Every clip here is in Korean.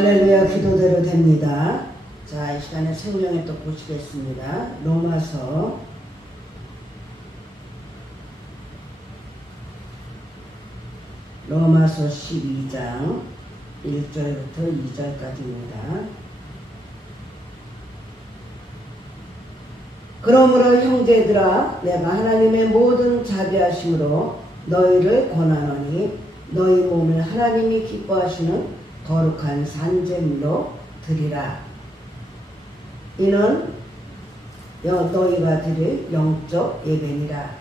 할렐루야. 기도대로 됩니다. 자, 이 시간에 성경에 또 보시겠습니다. 로마서 12장 1절부터 2절까지입니다. 그러므로 형제들아, 내가 하나님의 모든 자비하심으로 너희를 권하노니 너희 몸을 하나님이 기뻐하시는 거룩한 산제물로 드리라. 이는 너희가 드릴 영적 예배니라.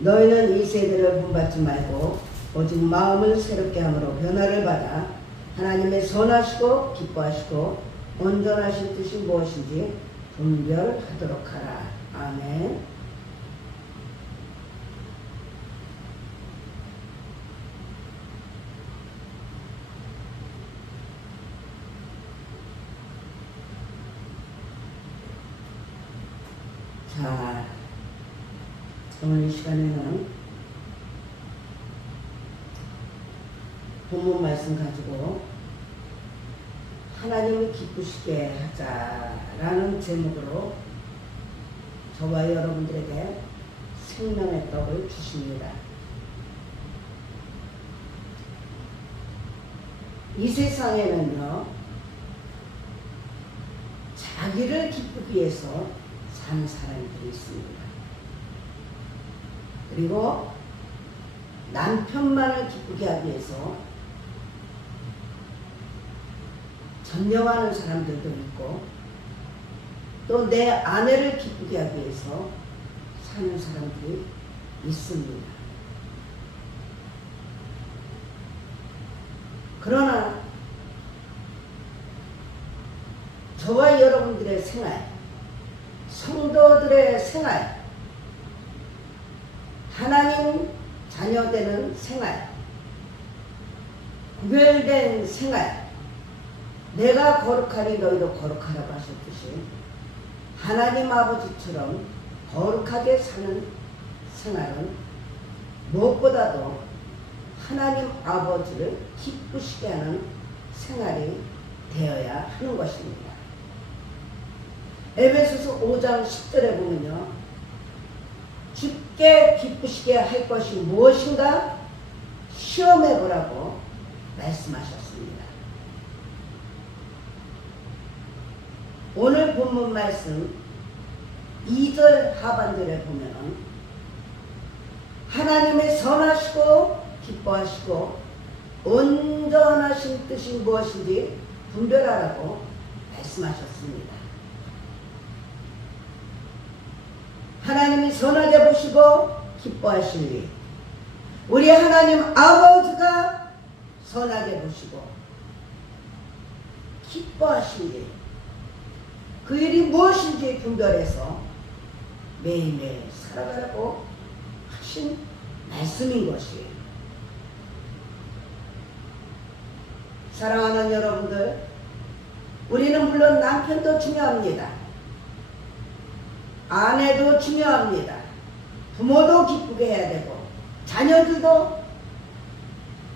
너희는 이 세대를 본받지 말고 오직 마음을 새롭게 함으로 변화를 받아 하나님의 선하시고 기뻐하시고 온전하신 뜻이 무엇인지 분별하도록 하라. 아멘. 자, 오늘 이 시간에는 본문 말씀 가지고 하나님을 기쁘시게 하자라는 제목으로 저와 여러분들에게 생명의 떡을 주십니다. 이 세상에는요, 자기를 기쁘기 위해서 사는 사람들이 있습니다. 그리고 남편만을 기쁘게 하기 위해서 전념하는 사람들도 있고, 또 내 아내를 기쁘게 하기 위해서 사는 사람들이 있습니다. 그러나 저와 여러분들의 생활, 성도들의 생활, 하나님 자녀되는 생활, 구별된 생활, 내가 거룩하니 너희도 거룩하라고 하셨듯이 하나님 아버지처럼 거룩하게 사는 생활은 무엇보다도 하나님 아버지를 기쁘시게 하는 생활이 되어야 하는 것입니다. 에베소서 5장 10절에 보면요, 주께 기쁘시게 할 것이 무엇인가 시험해 보라고 말씀하셨습니다. 오늘 본문 말씀 2절 하반절에 보면 하나님의 선하시고 기뻐하시고 온전하신 뜻이 무엇인지 분별하라고 말씀하셨습니다. 하나님이 선하게 보시고 기뻐하시니 우리 하나님 아버지가 선하게 보시고 기뻐하시니 그 일이 무엇인지 분별해서 매일매일 살아가라고 하신 말씀인 것이에요. 사랑하는 여러분들, 우리는 물론 남편도 중요합니다. 아내도 중요합니다. 부모도 기쁘게 해야 되고 자녀들도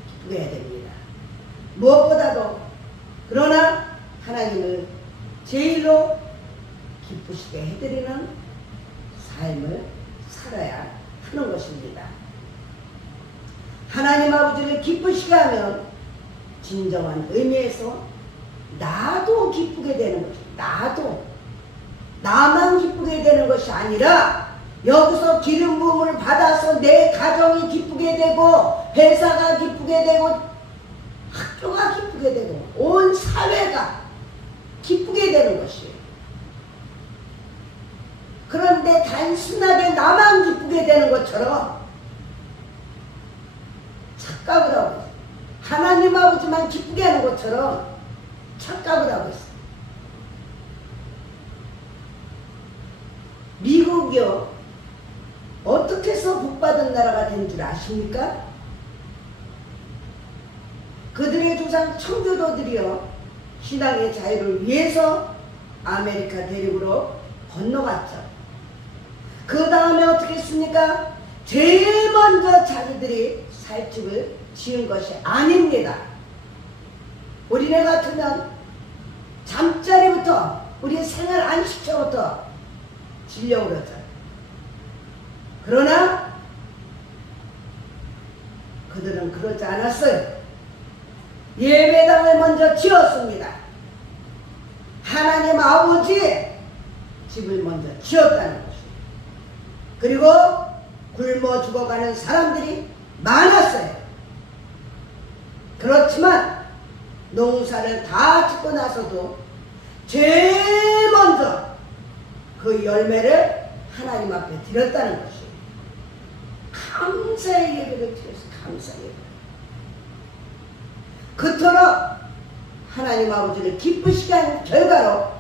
기쁘게 해야 됩니다. 무엇보다도 그러나 하나님을 제일로 기쁘시게 해드리는 삶을 살아야 하는 것입니다. 하나님 아버지를 기쁘시게 하면 진정한 의미에서 나도 기쁘게 되는 거죠. 나만 기쁘게 되는 것이 아니라 여기서 기름 부음을 받아서 내 가정이 기쁘게 되고 회사가 기쁘게 되고 학교가 기쁘게 되고 온 사회가 기쁘게 되는 것이에요. 그런데 단순하게 나만 기쁘게 되는 것처럼 착각을 하고 있어요. 하나님 아버지만 기쁘게 하는 것처럼 착각을 하고 있어요. 미국이요, 어떻게 해서 복받은 나라가 된 줄 아십니까? 그들의 조상 청교도들이요, 신앙의 자유를 위해서 아메리카 대륙으로 건너갔죠. 그 다음에 어떻게 했습니까? 제일 먼저 자기들이 살 집을 지은 것이 아닙니다. 우리네 같으면 잠자리부터 우리 생활 안식처부터 지려고 그러잖아요. 그러나 그들은 그러지 않았어요. 예배당을 먼저 지었습니다. 하나님 아버지의 집을 먼저 지었다는 것이에요. 그리고 굶어 죽어가는 사람들이 많았어요. 그렇지만 농사를 다 짓고 나서도 제일 먼저 그 열매를 하나님 앞에 드렸다는 것이에요. 감사의 예배를 드렸어요. 감사의 예배. 그토록 하나님 아버지를 기쁘시게 한 결과로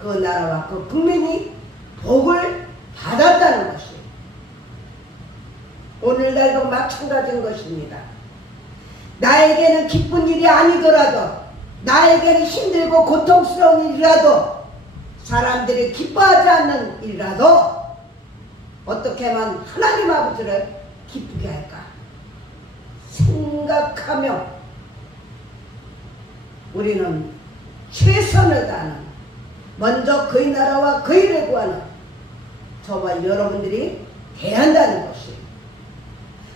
그 나라와 그 국민이 복을 받았다는 것이에요. 오늘날도 마찬가지인 것입니다. 나에게는 기쁜 일이 아니더라도, 나에게는 힘들고 고통스러운 일이라도, 사람들이 기뻐하지 않는 일이라도 어떻게 하면 하나님 아버지를 기쁘게 할까 생각하며 우리는 최선을 다하는, 먼저 그의 나라와 그의 일을 구하는 저와 여러분들이 대한다는 것이에요.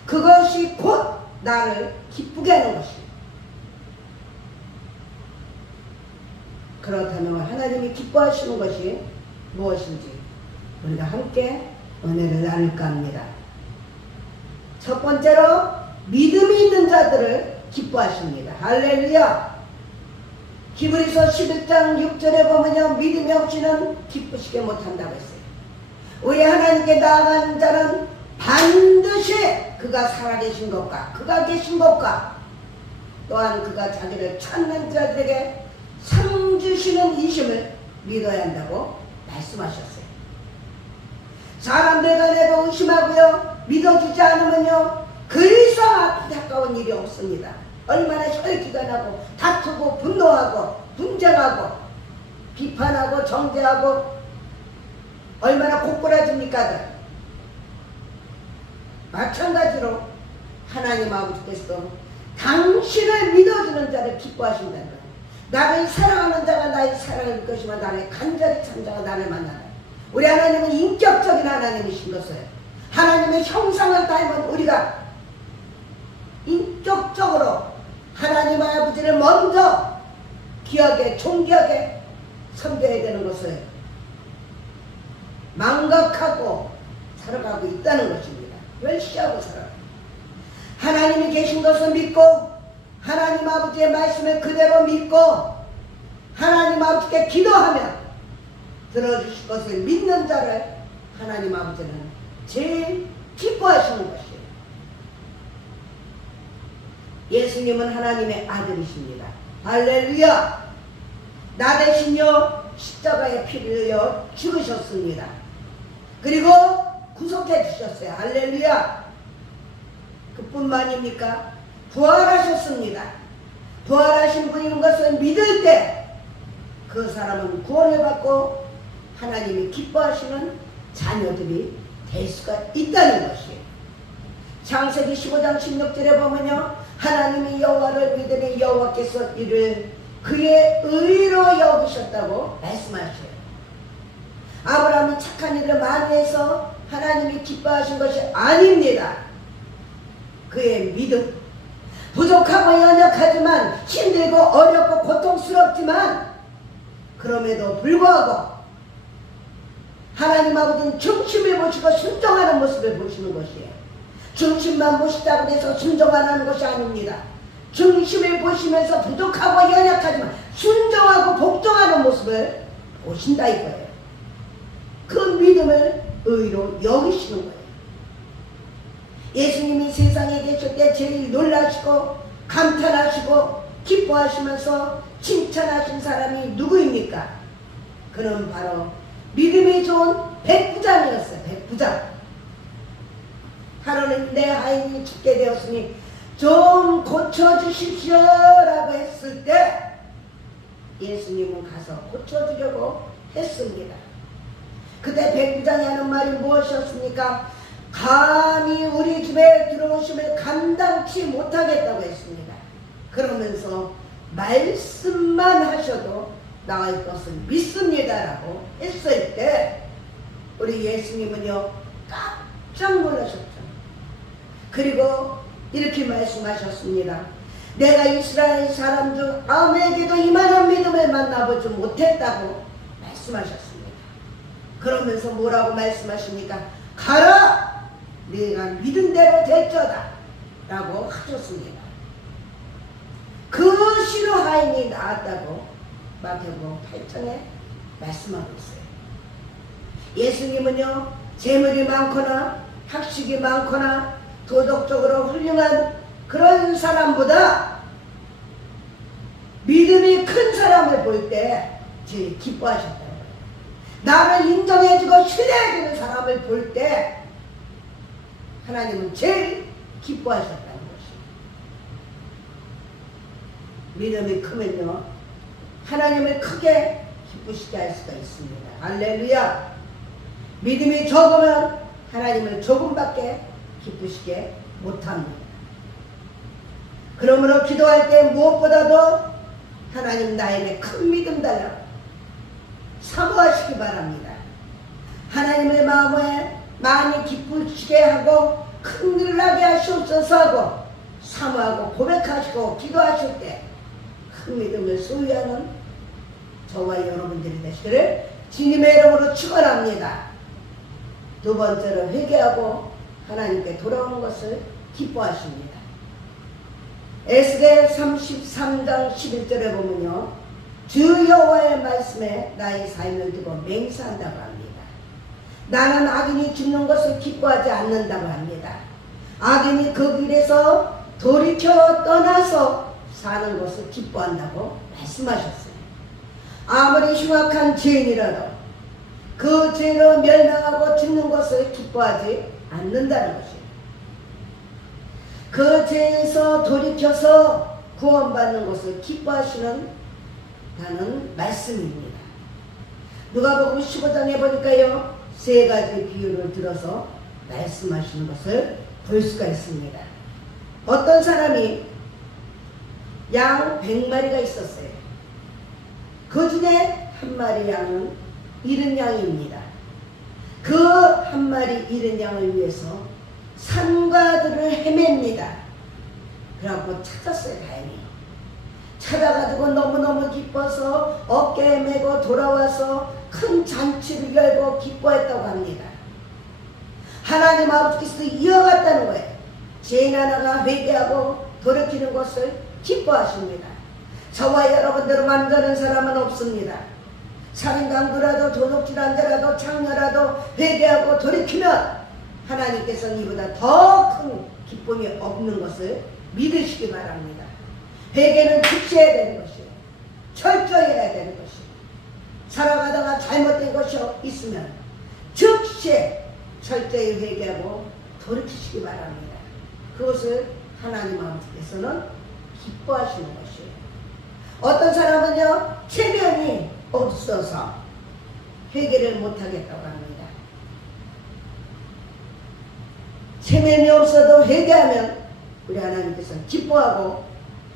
그것이 곧 나를 기쁘게 하는 것이에요. 그렇다면 하나님이 기뻐하시는 것이 무엇인지 우리가 함께 은혜를 나눌까 합니다. 첫 번째로 믿음이 있는 자들을 기뻐하십니다. 할렐루야. 히브리서 11장 6절에 보면요, 믿음이 없이는 기쁘시게 못한다고 했어요. 우리 하나님께 나아가는 자는 반드시 그가 살아계신 것과 그가 계신 것과 또한 그가 자기를 찾는 자들에게 상 주시는 이심을 믿어야 한다고 말씀하셨어요. 사람들 간에도 의심하고요, 믿어주지 않으면요, 그 이상 안타까운 일이 없습니다. 얼마나 혈기가 나고 다투고 분노하고 분쟁하고 비판하고 정죄하고 얼마나 고꾸라집니까? 마찬가지로 하나님 아버지께서도 당신을 믿어주는 자를 기뻐하신다는 거예요. 나를 사랑하는 자가 나의 사랑을 믿 것이며 나를 간절히 참 자가 나를 만나라. 우리 하나님은 인격적인 하나님이신 것을, 하나님의 형상을 닮은 우리가 인격적으로 하나님 아버지를 먼저 귀하게 존귀하게 섬겨야 되는 것을 망각하고 살아가고 있다는 것입니다. 멸시하고 살아가요. 하나님이 계신 것을 믿고 하나님 아버지의 말씀을 그대로 믿고 하나님 아버지께 기도하면 들어주실 것을 믿는 자를 하나님 아버지는 제일 기뻐하시는 것이에요. 예수님은 하나님의 아들이십니다. 할렐루야. 나 대신요 십자가에 피를 흘려 죽으셨습니다. 그리고 구속해 주셨어요. 할렐루야. 그뿐만입니까? 부활하셨습니다. 부활하신 분인 것을 믿을 때 그 사람은 구원을 받고 하나님이 기뻐하시는 자녀들이 될 수가 있다는 것이에요. 창세기 15장 16절에 보면요, 하나님이 여호와를 믿으니 여호와께서 이를 그의 의로 여기셨다고 말씀하셔요. 아브라함이 착한 일을 많이 해서 하나님이 기뻐하신 것이 아닙니다. 그의 믿음, 부족하고 연약하지만 힘들고 어렵고 고통스럽지만 그럼에도 불구하고 하나님 아버지는 중심을 보시고 순종하는 모습을 보시는 것이에요. 중심만 보시다고 해서 순종 안 하는 것이 아닙니다. 중심을 보시면서 부족하고 연약하지만 순종하고 복종하는 모습을 보신다 이거예요. 그 믿음을 의로 여기시는 거예요. 예수님이 세상에 계실 때 제일 놀라시고 감탄하시고 기뻐하시면서 칭찬하신 사람이 누구입니까? 그는 바로 믿음이 좋은 백부장이었어요. 백부장. 하루는 내 하인이 죽게 되었으니 좀 고쳐주십시오 라고 했을 때 예수님은 가서 고쳐주려고 했습니다. 그때 백부장이 하는 말이 무엇이었습니까? 감히 우리 집에 들어오심을 감당치 못하겠다고 했습니다. 그러면서 말씀만 하셔도 나을 것을 믿습니다라고 했을 때 우리 예수님은요 깜짝 놀라셨죠. 그리고 이렇게 말씀하셨습니다. 내가 이스라엘 사람 중 아무에게도 이만한 믿음을 만나보지 못했다고 말씀하셨습니다. 그러면서 뭐라고 말씀하십니까? 가라! 네가 믿은 대로 될저다 라고 하셨습니다. 그 시로 하인이 나왔다고 마태복음 8장에 말씀하고 있어요. 예수님은요 재물이 많거나 학식이 많거나 도덕적으로 훌륭한 그런 사람보다 믿음이 큰 사람을 볼 때 제일 기뻐하셨다는 거예요. 나를 인정해주고 신뢰해주는 사람을 볼 때 하나님은 제일 기뻐하셨다는 것이에요. 믿음이 크면요 하나님을 크게 기쁘시게 할 수가 있습니다. 할렐루야. 믿음이 적으면 하나님을 조금밖에 기쁘시게 못합니다. 그러므로 기도할 때 무엇보다도 하나님 나에게 큰 믿음 달라 사모하시기 바랍니다. 하나님의 마음에 많이 기쁘시게 하고 큰 일을 하게 하시옵소서 하고 사모하고 고백하시고 기도하실 때 큰 믿음을 소유하는 저와 여러분들이 되시기를 주님의 이름으로 축원합니다. 두 번째로 회개하고 하나님께 돌아오는 것을 기뻐하십니다. 에스겔 33장 11절에 보면요 주 여호와의 말씀에 나의 삶을 두고 맹세한다고 합니다. 나는 악인이 죽는 것을 기뻐하지 않는다고 합니다. 악인이 그 길에서 돌이켜 떠나서 사는 것을 기뻐한다고 말씀하셨어요. 아무리 흉악한 죄인이라도 그 죄로 멸망하고 죽는 것을 기뻐하지 않는다는 것이에요. 그 죄에서 돌이켜서 구원받는 것을 기뻐하시는 다는 말씀입니다. 누가복음 15장에 보니까요 세 가지 비유를 들어서 말씀하시는 것을 볼 수가 있습니다. 어떤 사람이 양 100마리가 있었어요. 그 중에 한 마리 양은 잃은 양입니다. 그 한 마리 잃은 양을 위해서 산과 들을 헤맵니다. 그래갖고 찾았어요. 다행히 찾아가지고 너무너무 기뻐서 어깨에 메고 돌아와서 큰 잔치를 열고 기뻐했다고 합니다. 하나님 아버지께서 이어갔다는 거예요. 죄인 하나가 회개하고 돌이키는 것을 기뻐하십니다. 저와 여러분들은 만드는 사람은 없습니다. 살인강도라도 도둑질한 자라도 창녀라도 회개하고 돌이키면 하나님께서는 이보다 더 큰 기쁨이 없는 것을 믿으시기 바랍니다. 회개는 즉시 해야 되는 것이에요. 철저히 해야 되는 것이에요. 살아가다가 잘못된 것이 있으면 즉시 철저히 회개하고 돌이키시기 바랍니다. 그것을 하나님 아버지께서는 기뻐하시는 것이에요. 어떤 사람은요 체면이 없어서 회개를 못하겠다고 합니다. 체면이 없어도 회개하면 우리 하나님께서 기뻐하고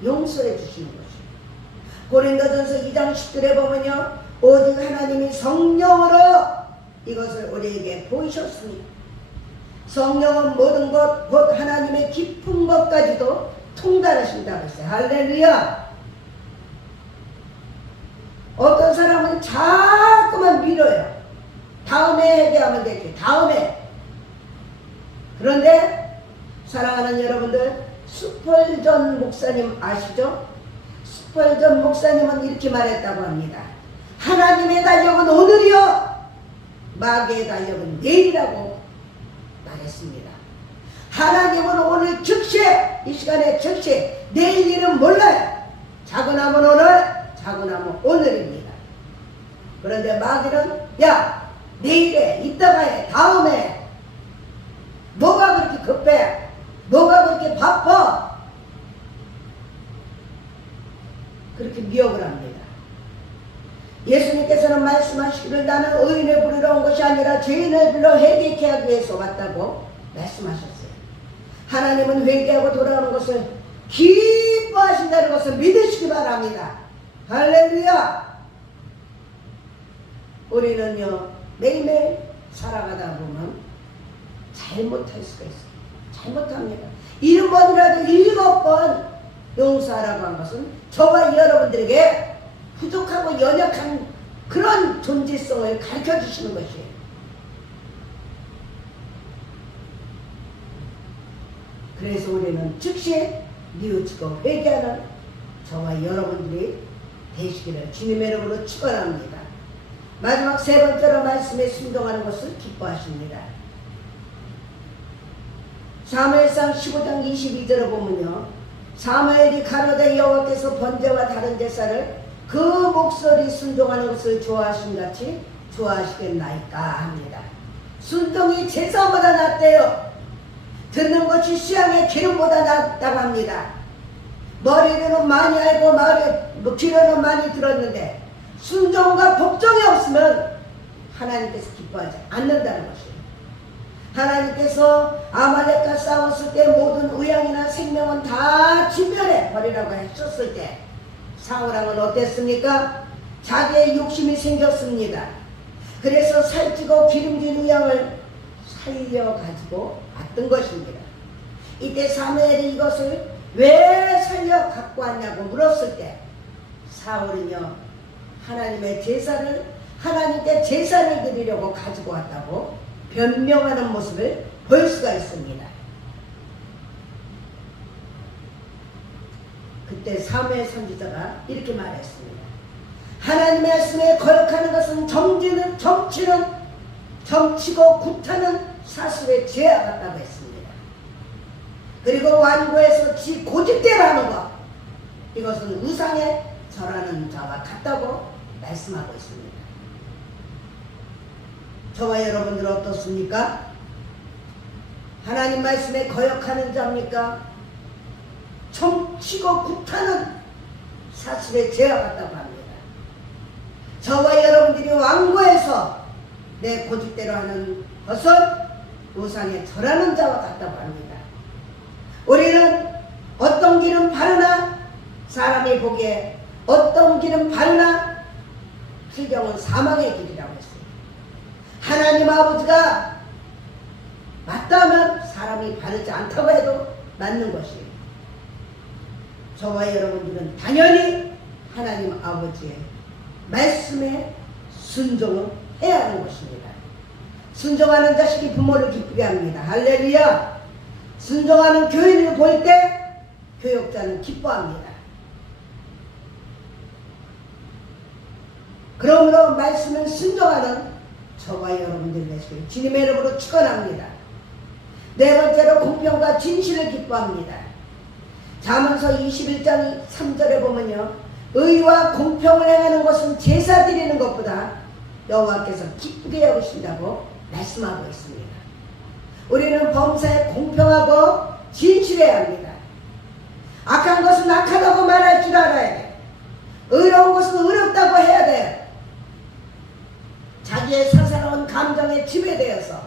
용서해 주시는 것이에요. 고린도전서 2장 10절에 보면요 오직 하나님이 성령으로 이것을 우리에게 보이셨으니 성령은 모든 것 곧 하나님의 깊은 것까지도 통달하신다고 했어요. 할렐루야. 어떤 사람은 자꾸만 미뤄요. 다음에 회개하면 되지. 다음에. 그런데 사랑하는 여러분들 스펄전 목사님 아시죠? 스펄전 목사님은 이렇게 말했다고 합니다. 하나님의 달력은 오늘이요 마귀의 달력은 내일이라고 말했습니다. 하나님은 오늘 즉시 이 시간에 즉시 내일 일은 몰라요. 자고나면 오늘 자고나면 오늘입니다. 그런데 마귀는 야 내일에 이따가 해 다음에 뭐가 그렇게 급해 뭐가 그렇게 바빠 그렇게 미혹을 합니다. 예수님께서는 말씀하시기를 나는 의인을 부르러 온 것이 아니라 죄인을 불러 회개케 하기 위해서 왔다고 말씀하셨어요. 하나님은 회개하고 돌아오는 것을 기뻐하신다는 것을 믿으시기 바랍니다. 합니다. 할렐루야! 우리는요 매일매일 살아가다 보면 잘못할 수가 있어요. 잘못합니다. 7번이라도 7번 용서하라고 한 것은 저와 여러분들에게 부족하고 연약한 그런 존재성을 가르쳐 주시는 것이에요. 그래서 우리는 즉시 뉘우치고 회개하는 저와 여러분들이 되시기를 주님의 이름으로 축원합니다. 마지막 세 번째로 말씀에 순종하는 것을 기뻐하십니다. 사무엘상 15장 22절을 보면요, 사무엘이 가로되 여호와께서 번제와 다른 제사를 그 목소리 순종하는 것을 좋아하신 같이 좋아하시겠나이까 합니다. 순종이 제사보다 낫대요. 듣는 것이 수양의 기름보다 낫다고 합니다. 머리로는 많이 알고 귀로는 많이 들었는데 순종과 복종이 없으면 하나님께서 기뻐하지 않는다는 것이에요. 하나님께서 아말렉과 싸웠을 때 모든 의향이나 생명은 다 진멸해 버리라고 하셨을 때 사울왕은 어땠습니까? 자기의 욕심이 생겼습니다. 그래서 살찌고 기름진 의향을 살려가지고 왔던 것입니다. 이때 사무엘이 이것을 왜 살려 갖고 왔냐고 물었을 때 사울은요 하나님의 제사를 하나님께 제사를 드리려고 가지고 왔다고 변명하는 모습을 볼 수가 있습니다. 그때 사무엘 선지자가 이렇게 말했습니다. 하나님의 말씀에 거역하는 것은 점치고 굿하는 사슬의 죄와 같다고 했습니다. 그리고 완고해서 지 고집대로 하는 것, 이것은 우상에 절하는 자와 같다고 말씀하고 있습니다. 저와 여러분들 어떻습니까? 하나님 말씀에 거역하는 자입니까? 점치고 굿하는 사슬의 죄와 같다고 합니다. 저와 여러분들이 완고해서 내 고집대로 하는 것은 우상에 절하는 자와 같다고 합니다. 우리는 어떤 길은 바르나 사람이 보기에 어떤 길은 바르나 필경은 사망의 길이라고 했어요. 하나님 아버지가 맞다면 사람이 바르지 않다고 해도 맞는 것이에요. 저와 여러분들은 당연히 하나님 아버지의 말씀에 순종을 해야 하는 것입니다. 순종하는 자식이 부모를 기쁘게 합니다. 할렐루야! 순종하는 교인을 볼 때 교육자는 기뻐합니다. 그러므로 말씀을 순종하는 저와 여러분들 되시길 주님의 이름으로 축원합니다. 네 번째로 공평과 진실을 기뻐합니다. 잠언서 21장 3절에 보면요, 의와 공평을 행하는 것은 제사 드리는 것보다 여호와께서 기쁘게 여기신다고 말씀하고 있습니다. 우리는 범사에 공평하고 진실해야 합니다. 악한 것은 악하다고 말할 줄 알아야 돼. 의로운 것은 의롭다고 해야 돼. 자기의 사사로운 감정에 지배되어서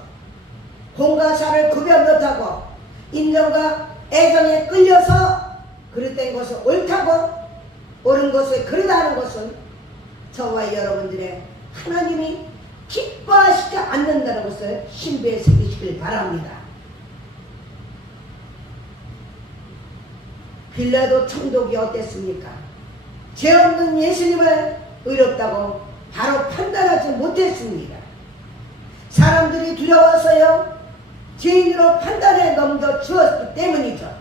공과 사를 구별 못하고 인정과 애정에 끌려서 그릇된 것을 옳다고 옳은 것을 그르다 하는 것은 저와 여러분들의 하나님이 기뻐하시지 않는다는 것을 신비에 새기시길 바랍니다. 빌라도 총독이 어땠습니까? 죄 없는 예수님을 의롭다고 바로 판단하지 못했습니다. 사람들이 두려워서요 죄인으로 판단해 넘겨주었기 때문이죠.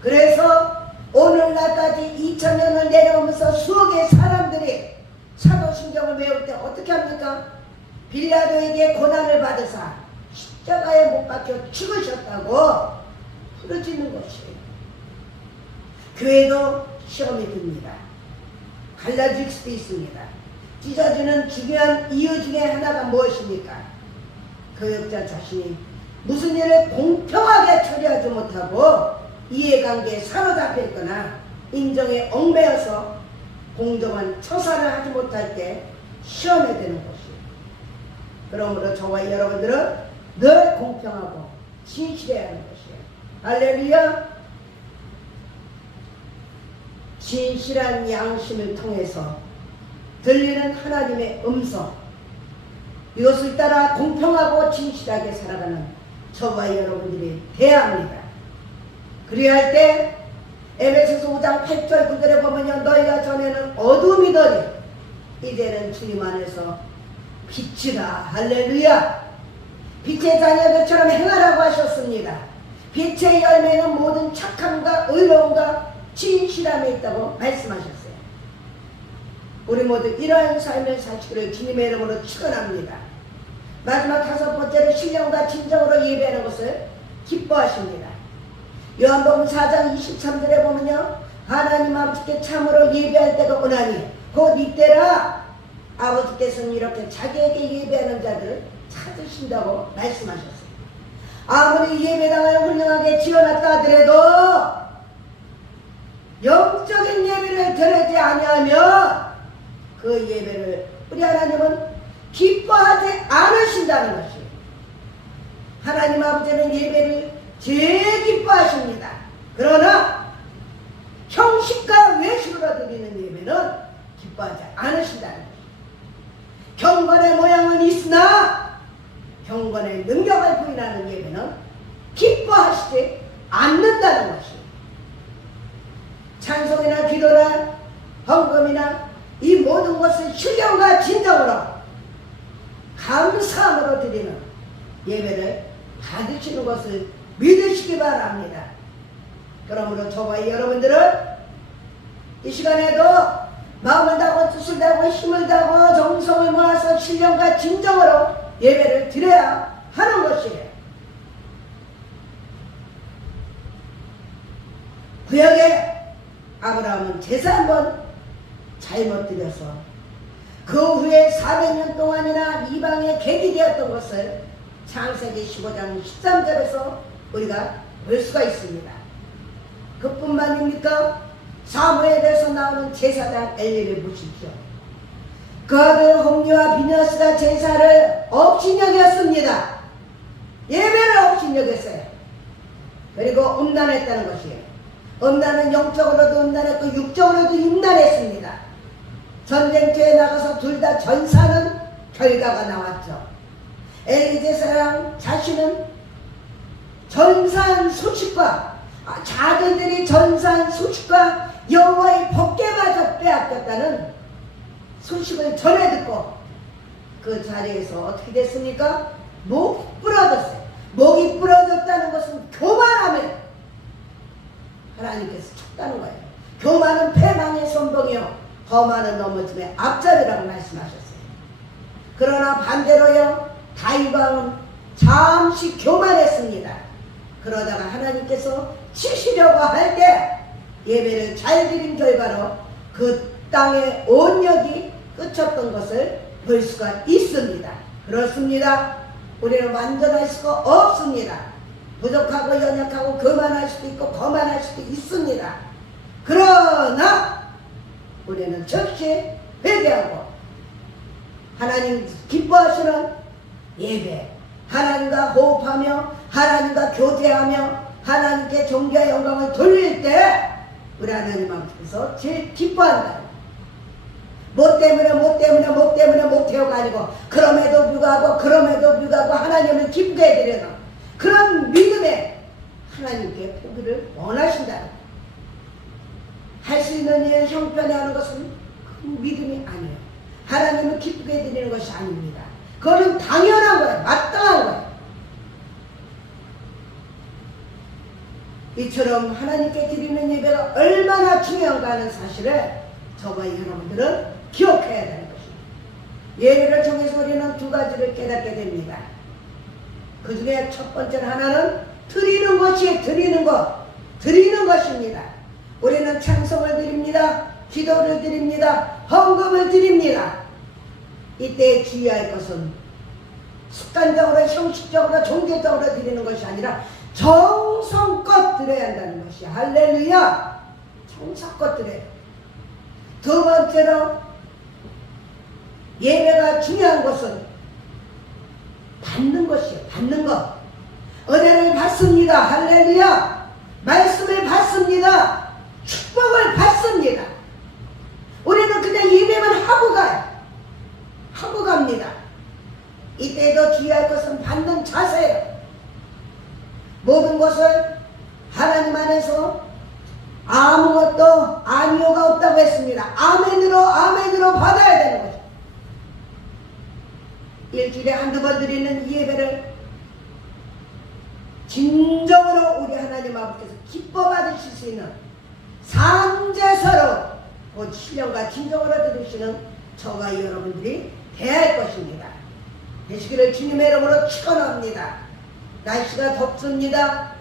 그래서 오늘날까지 2000년을 내려오면서 수억의 사람들이 사도신경을 외울 때 어떻게 합니까? 빌라도에게 고난을 받으사 십자가에 못 박혀 죽으셨다고 부르짖는 것이에요. 교회도 시험이 듭니다. 갈라질 수도 있습니다. 찢어지는 중요한 이유 중에 하나가 무엇입니까? 교역자 자신이 무슨 일을 공평하게 처리하지 못하고 이해관계에 사로잡혀 있거나 인정에 얽매여서 공정한 처사를 하지 못할 때 시험에 되는 것이에요. 그러므로 저와 여러분들은 늘 공평하고 진실해야 하는 것이에요. 할렐루야! 진실한 양심을 통해서 들리는 하나님의 음성, 이것을 따라 공평하고 진실하게 살아가는 저와 여러분들이 되어야 합니다. 그래야 할 때 에베소서 5장 8절 9절에 보면요, 너희가 전에는 어둠이더니 이제는 주님 안에서 빛이라. 할렐루야. 빛의 자녀들처럼 행하라고 하셨습니다. 빛의 열매는 모든 착함과 의로움과 진실함에 있다고 말씀하셨어요. 우리 모두 이러한 삶을 사시기를 주님의 이름으로 축원합니다. 마지막 5번째로 신령과 진정으로 예배하는 것을 기뻐하십니다. 요한복음 4장 23절에 보면요, 하나님 아버지께 참으로 예배할 때가 오나니 곧 이때라. 아버지께서는 이렇게 자기에게 예배하는 자들을 찾으신다고 말씀하셨어요. 아무리 예배당을 훌륭하게 지어놨다 하더라도 영적인 예배를 드리지 아니하면 그 예배를 우리 하나님은 기뻐하지 않으신다는 것이에요. 하나님 아버지는 예배를 제일 기뻐하십니다. 그러나 형식과 외식으로 드리는 예배는 기뻐하지 않으신다는 것이에요. 경건의 모양은 있으나 경건의 능력을 부인하는 예배는 기뻐하시지 않는다는 것이에요. 찬송이나 기도나 헌금이나 이 모든 것을 신령과 진정으로 감사함으로 드리는 예배를 받으시는 것을 믿으시기 바랍니다. 그러므로 저와 여러분들은 이 시간에도 마음을 다하고 뜻을 다하고 힘을 다하고 정성을 모아서 신령과 진정으로 예배를 드려야 하는 것이에요. 구약에 아브라함은 제사 한번 잘못 드려서 그 후에 400년 동안이나 이방의 객이 되었던 것을 창세기 15장 13절에서 우리가 볼 수가 있습니다. 그뿐만입니까? 사무엘에서 나오는 제사장 엘리를 보십시오. 그 아들 홈리와 비느하스가 제사를 업신여겼습니다. 예배를 업신여겼어요. 그리고 음란했다는 것이에요. 음란은 영적으로도 음란했고 육적으로도 음란했습니다. 전쟁터에 나가서 둘 다 전사는 결과가 나왔죠. 엘리 제사장 자신은 전사한 소식과 자들들이 전사한 소식과 여호와의 법궤마저 빼앗겼다는 소식을 전해 듣고 그 자리에서 어떻게 됐습니까? 목이 부러졌어요. 목이 부러졌다는 것은 교만함을 하나님께서 쳤다는 거예요. 교만은 패망의 선봉이요 거만은 넘어짐의 앞잡이라고 말씀하셨어요. 그러나 반대로요, 다윗왕은 잠시 교만했습니다. 그러다가 하나님께서 치시려고 할 때 예배를 잘 드린 결과로 그 땅의 온역이 끝쳤던 것을 볼 수가 있습니다. 그렇습니다. 우리는 완전할 수가 없습니다. 부족하고 연약하고 교만할 수도 있고 거만할 수도 있습니다. 그러나 우리는 즉시 회개하고 하나님 기뻐하시는 예배, 하나님과 호흡하며 하나님과 교제하며 하나님께 존귀와 영광을 돌릴 때 우리 하나님 앞에서 제일 기뻐한다. 뭐 때문에 못해요가 아니고 그럼에도 불구하고 하나님을 기쁘게 해드리는 그런 믿음에 하나님께 포기를 원하신다. 할 수 있는 일을 형편에 하는 것은 그 믿음이 아니에요. 하나님을 기쁘게 해드리는 것이 아닙니다. 그거는 당연한 거예요. 마땅한 거예요. 이처럼 하나님께 드리는 예배가 얼마나 중요한가 하는 사실을 저와 여러분들은 기억해야 되는 것입니다. 예배를 통해서 우리는 두 가지를 깨닫게 됩니다. 그 중에 첫 번째는 하나는 드리는 것입니다. 우리는 찬송을 드립니다. 기도를 드립니다. 헌금을 드립니다. 이때 주의할 것은 습관적으로 형식적으로 종교적으로 드리는 것이 아니라 정성껏 드려야 한다는 것이 할렐루야. 정성껏 드려요. 두 번째로 예배가 중요한 것은 받는 것이에요. 받는 것. 은혜를 받습니다. 할렐루야. 말씀을 받습니다. 축복을 축복을 받습니다. 우리는 그냥 예배만 하고 가요. 하고 갑니다. 이때도 주의할 것은 받는 자세예요. 모든 것을 하나님 안에서 아무것도 아니오가 없다고 했습니다. 아멘으로 받아야 되는 거죠. 일주일에 한두 번 드리는 이 예배를 진정으로 우리 하나님 아버지께서 기뻐 받으실 수 있는 삼재서로 곧 신령과 진정으로 들으시는 저와 여러분들이 대할 것입니다. 되시기를 주님의 이름으로 축원합니다. 날씨가 덥습니다.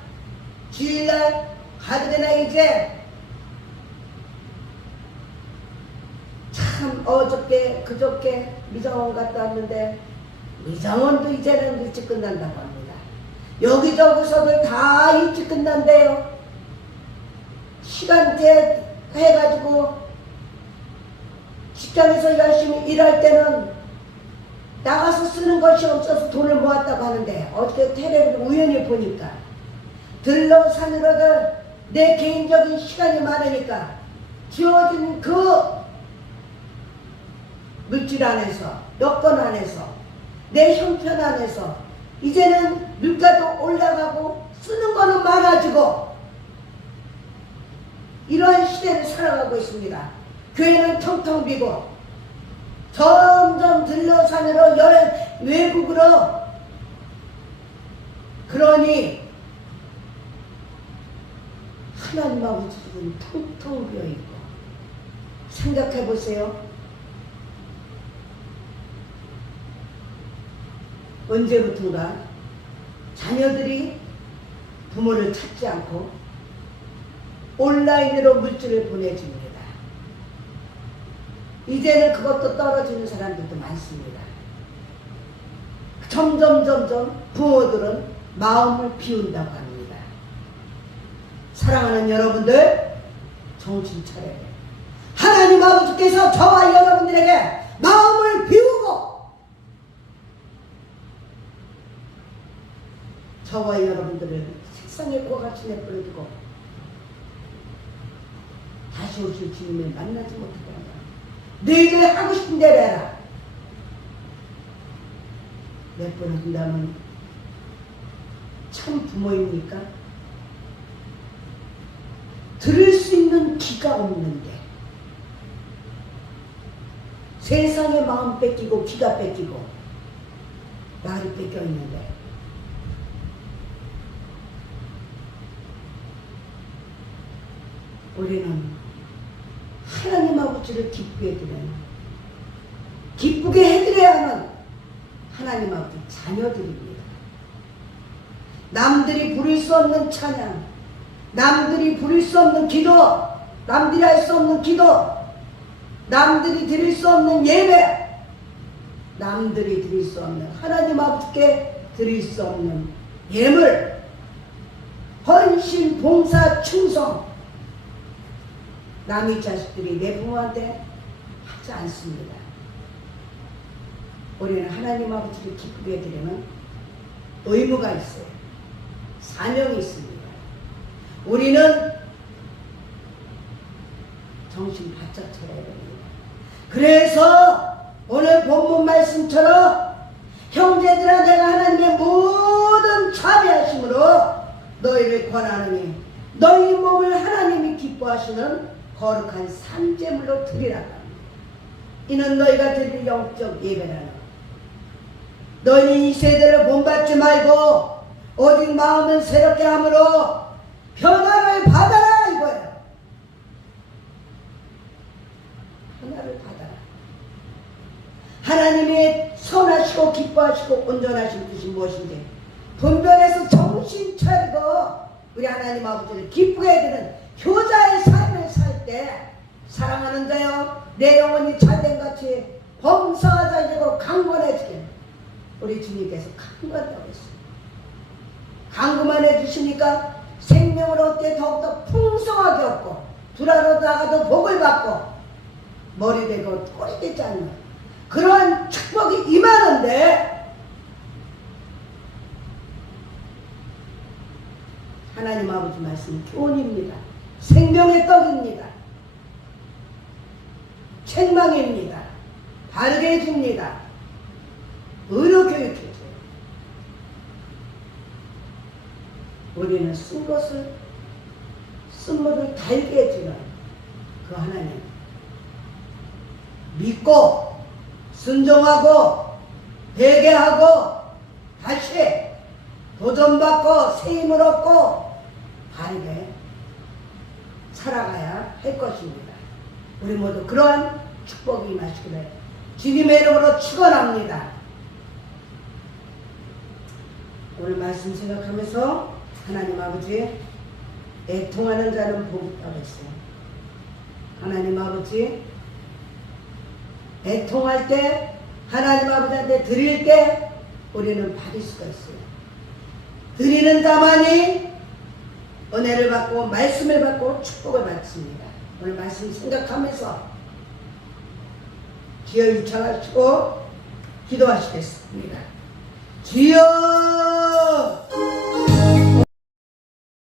주일날 가족이나 이제 참 어저께 그저께 미장원 갔다 왔는데 미장원도 이제는 일찍 끝난다고 합니다. 여기저기서들 다 일찍 끝난대요. 시간제 해가지고 직장에서 열심히 일할 때는 나가서 쓰는 것이 없어서 돈을 모았다고 하는데 어저께 텔레비전 우연히 보니까 들러 산으로들 내 개인적인 시간이 많으니까 주어진 그 물질 안에서 여건 안에서 내 형편 안에서 이제는 물가도 올라가고 쓰는 거는 많아지고 이러한 시대를 살아가고 있습니다. 교회는 텅텅 비고 점점 들러산으로 외국으로 그러니 하나님 아버지는 텅텅 비어있고 생각해 보세요. 언제부턴가 자녀들이 부모를 찾지 않고 온라인으로 물질을 보내줍니다. 이제는 그것도 떨어지는 사람들도 많습니다. 점점 부모들은 마음을 비운다고 합니다. 사랑하는 여러분들 정신 차려야 돼요. 하나님 아버지께서 저와 여러분들에게 마음을 비우고 저와 여러분들을 세상에 고같이 내버려두고 다시 오실 주님을 만나지 못하게 한다. 너희들 하고 싶은 대로 해라. 내버려둔다면 참 부모입니까? 들을 수 있는 귀가 없는데 세상에 마음 뺏기고 귀가 뺏기고 말이 뺏겨 있는데 우리는 하나님 아버지를 기쁘게 해드려야 하는 하나님 아버지 자녀들입니다. 남들이 부릴 수 없는 찬양, 남들이 부릴 수 없는 기도, 남들이 할 수 없는 기도, 남들이 드릴 수 없는 예배, 남들이 드릴 수 없는 하나님 아버지께 드릴 수 없는 예물, 헌신, 봉사, 충성, 남의 자식들이 내 부모한테 하지 않습니다. 우리는 하나님 아버지를 기쁘게 해드리는 의무가 있어요. 사명이 있습니다. 우리는 정신 바짝 차려야 됩니다. 그래서 오늘 본문 말씀처럼 형제들아 내가 하나님의 모든 자비하심으로 너희를 권하느니 너희 몸을 하나님이 기뻐하시는 거룩한 산제물로 드리라. 이는 너희가 드릴 영적 예배라는. 너희 이 세대를 본받지 말고 오직 마음을 새롭게 함으로 변화를 받아라 이거예요. 변화를 받아라. 하나님이 선하시고 기뻐하시고 온전하신 뜻이 무엇인지 분별해서 정신 차리고 우리 하나님 아버지를 기쁘게 해드리는 효자의 삶을 살 때 사랑하는 자여 내 영혼이 잘된같이 범사하자 되고 강건해지게 우리 주님께서 강건하다고 했어요. 강구만 해주시니까 생명을 얻게 더욱더 풍성하게 얻고 불화로 나가도 복을 받고 머리 되고 꼬리 되지 않는 그러한 축복이 임하는데 하나님 아버지 말씀 교훈입니다. 생명의 떡입니다. 책망입니다. 바르게 해줍니다. 의료교육해줘요. 우리는 쓴 것을 쓴물을 달게 해주는 그 하나님 믿고 순종하고 회개하고 다시 도전받고 세임을 얻고 바르게 살아가야 할 것입니다. 우리 모두 그러한 축복이 임하시기를 주님의 이름으로 축원합니다. 오늘 말씀 생각하면서 하나님 아버지 애통하는 자는 복이 있다고 했어요. 하나님 아버지 애통할 때 하나님 아버지한테 드릴 때 우리는 받을 수가 있어요. 드리는 자만이 은혜를 받고 말씀을 받고 축복을 받습니다. 오늘 말씀 생각하면서 기어 유창하시고 기도하시겠습니다. 주여